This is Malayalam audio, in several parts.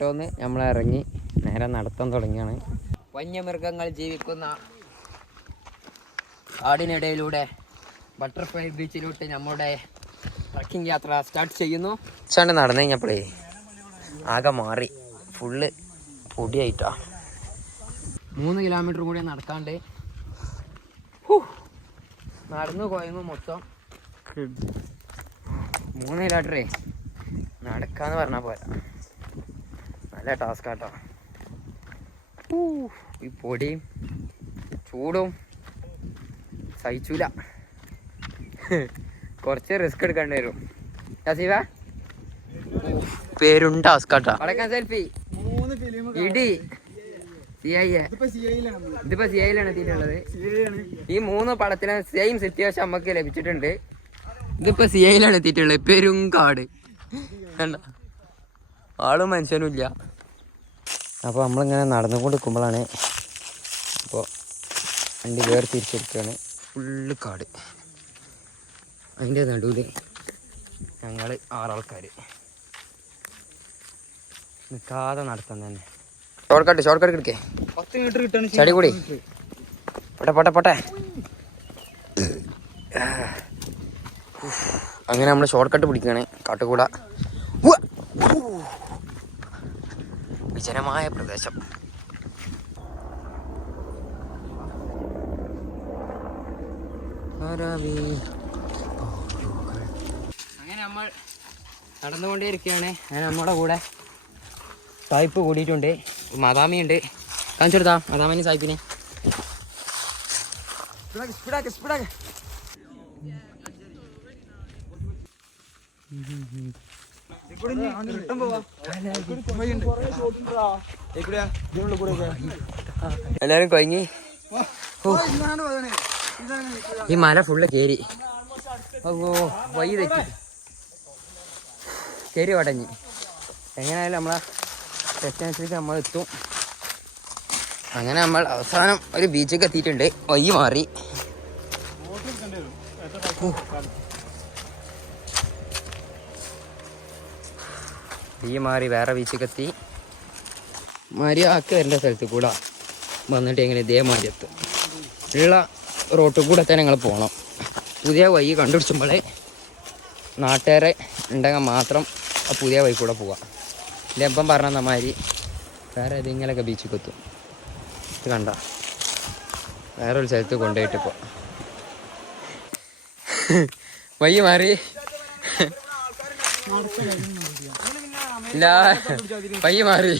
ബോട്ടോന്ന് നമ്മൾ ഇറങ്ങി നേരെ നടത്താൻ തുടങ്ങിയാണ്. വന്യമൃഗങ്ങൾ ജീവിക്കുന്ന കാടിനിടയിലൂടെ ബട്ടർഫ്ലൈ ബീച്ചിലോട്ട് നമ്മുടെ ട്രക്കിംഗ് യാത്ര സ്റ്റാർട്ട് ചെയ്യുന്നു. ചാണ്ട് നടന്നു കഴിഞ്ഞപ്പോഴേ ആകെ മാറി, ഫുള്ള് പൊടിയായിട്ടാ. 3 കിലോമീറ്റർ കൂടി നടക്കാണ്ട് നടന്നു പോയെങ്കിൽ മൊത്തം 3 കിലോമീറ്ററേ നടക്കാന്ന് പറഞ്ഞാൽ പോരാ, നല്ല ടാസ്ക് ആട്ടോ. ഈ പൊടിയും ചൂടും സഹിച്ചൂല, കുറച്ച് റിസ്ക് എടുക്കേണ്ടി വരും. യാസീവ പേരും ടാസ്ക് ആട്ടോ. അടക്കാൻ സെൽഫി ഇടി ഇതിപ്പോ സിഐയിലാണ് എത്തിയിട്ടുള്ളത്. ഈ 3 പടത്തിന് സെയിം സിറ്റുവേഷൻ നമുക്ക് ലഭിച്ചിട്ടുണ്ട്. ഇതിപ്പോ സിഐയിലാണ് എത്തിയിട്ടുള്ളത്. പെരും കാട് കണ്ട, ആളും മനുഷ്യനും ഇല്ല. അപ്പോൾ നമ്മളിങ്ങനെ നടന്നുകൊണ്ട് നിൽക്കുമ്പോഴാണ് ഇപ്പോൾ വണ്ടി വേറെ തിരിച്ചെടുക്കുകയാണ്. ഫുള്ള് കാട്, അതിൻ്റെ നടുവിൽ ഞങ്ങൾ 6 ആൾക്കാർ നിൽക്കാതെ നടത്തുന്നത് തന്നെ. ഷോർട്ട് കട്ട് കിടക്കേ 10 മീറ്റർ കിട്ടാൻ ചടി കൂടി പോട്ടെ. അങ്ങനെ നമ്മൾ ഷോർട്ട് കട്ട് പിടിക്കുകയാണ്. കാട്ടുകൂട വിജനമായ പ്രദേശം. അങ്ങനെ നമ്മൾ നടന്നുകൊണ്ടേയിരിക്കുകയാണ്. അങ്ങനെ നമ്മുടെ കൂടെ സായിപ്പ് കൂടിയിട്ടുണ്ട്, മദാമിയുണ്ട്. കാണിച്ചെടുത്താ മദാമിന് സായിപ്പിനെ. എല്ലാരും കൊയങ്ങി. ഈ മല ഫുള്ള് കേരി, വഴി തെറ്റി കേരി വടഞ്ഞി. എങ്ങനെയായാലും നമ്മളെ ടെസ്റ്റനുസരിച്ച് നമ്മൾ എത്തും. അങ്ങനെ നമ്മൾ അവസാനം ഒരു ബീച്ചൊക്കെ എത്തിയിട്ടുണ്ട്. വഴി മാറി, വേറെ ബീച്ചൊക്കെ എത്തി. മാരി ആക്കി വരേണ്ട സ്ഥലത്ത് കൂടെ വന്നിട്ട് എങ്ങനെ ഇതേമാതിരി എത്തും. ഉള്ള റോട്ടിൽ കൂടെ തന്നെ ഞങ്ങൾ പോകണം. പുതിയ വഴി കണ്ടുപിടിച്ചുമ്പോഴേ നാട്ടുകാരെ ഉണ്ടെങ്കിൽ മാത്രം ആ പുതിയ വഴി കൂടെ പോവാം. ഇല്ല എപ്പം പറഞ്ഞ മാതിരി വേറെ ഏതെങ്കിലുമൊക്കെ ബീച്ചിൽ എത്തും. ഇത് കണ്ട വേറൊരു സ്ഥലത്ത് കൊണ്ടുപോയിട്ടിപ്പോൾ വഴി മാറി. ഇല്ല വഴി മാറി.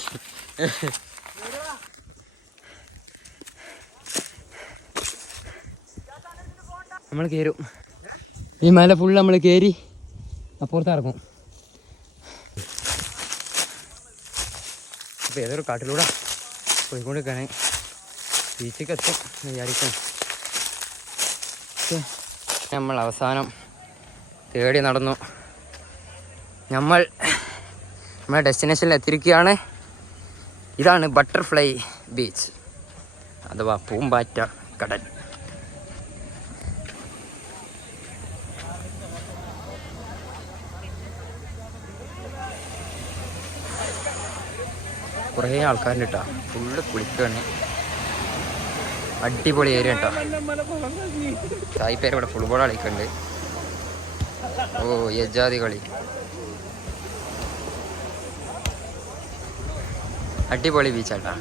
നമ്മൾ കയറും. ഈ മല ഫുള്ള് നമ്മൾ കയറി അപ്പുറത്ത് ഇറങ്ങും. അപ്പോൾ ഏതൊരു കാട്ടിലൂടെ പോയിക്കൊണ്ടിരിക്കുകയാണ്. ബീച്ചിലേക്ക് എത്തും വിചാരിക്കും. നമ്മൾ അവസാനം തേടി നടന്നു. നമ്മുടെ ഡെസ്റ്റിനേഷനിൽ എത്തിയിരിക്കുകയാണ്. ഇതാണ് ബട്ടർഫ്ലൈ ബീച്ച് അഥവാ പൂമ്പാറ്റ കടൽ. കുറേ ആൾക്കാരുണ്ട് കേട്ടോ, ഫുള്ള് കുളിക്കുകയാണ്. അടിപൊളി ഏരിയ കേട്ടോ. സായിപ്പേര് ഇവിടെ ഫുട്ബോൾ കളിക്കുന്നുണ്ട്. ഓ യജാതി കളി, അടിപൊളി ബീച്ചാട്ടാ.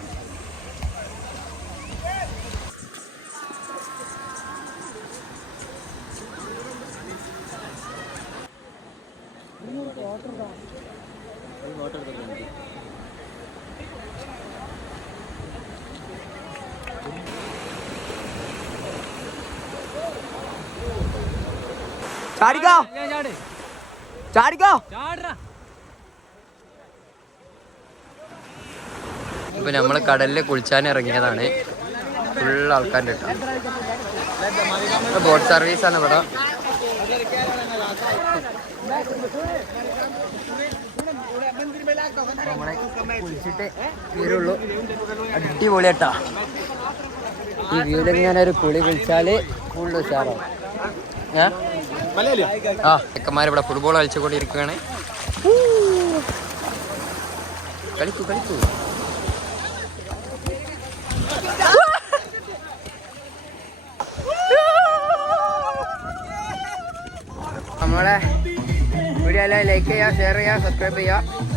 ഇപ്പൊ നമ്മള് കടലിൽ കുളിച്ചാൻ ഇറങ്ങിയതാണ്. ഫുൾ ആൾക്കാരുടെ ബോട്ട് സർവീസ് ആണ് ഇവിടെ. കുളിച്ചിട്ട് വരുള്ളൂ. അടിപൊളിയാട്ടാ. ഈ വീടിങ്ങനെ ഒരു കുളി കുളിച്ചാല് ഫുള്ള് ഉഷാറാവും. ചെക്കന്മാരിവിടെ ഫുട്ബോൾ കളിച്ചുകൊണ്ടിരിക്കുകയാണ്. കളിക്കൂ കളിക്കൂ. നമ്മളെ വീഡിയോ എല്ലാം ലൈക്ക് ചെയ്യുക, ഷെയർ ചെയ്യുക, സബ്സ്ക്രൈബ് ചെയ്യുക.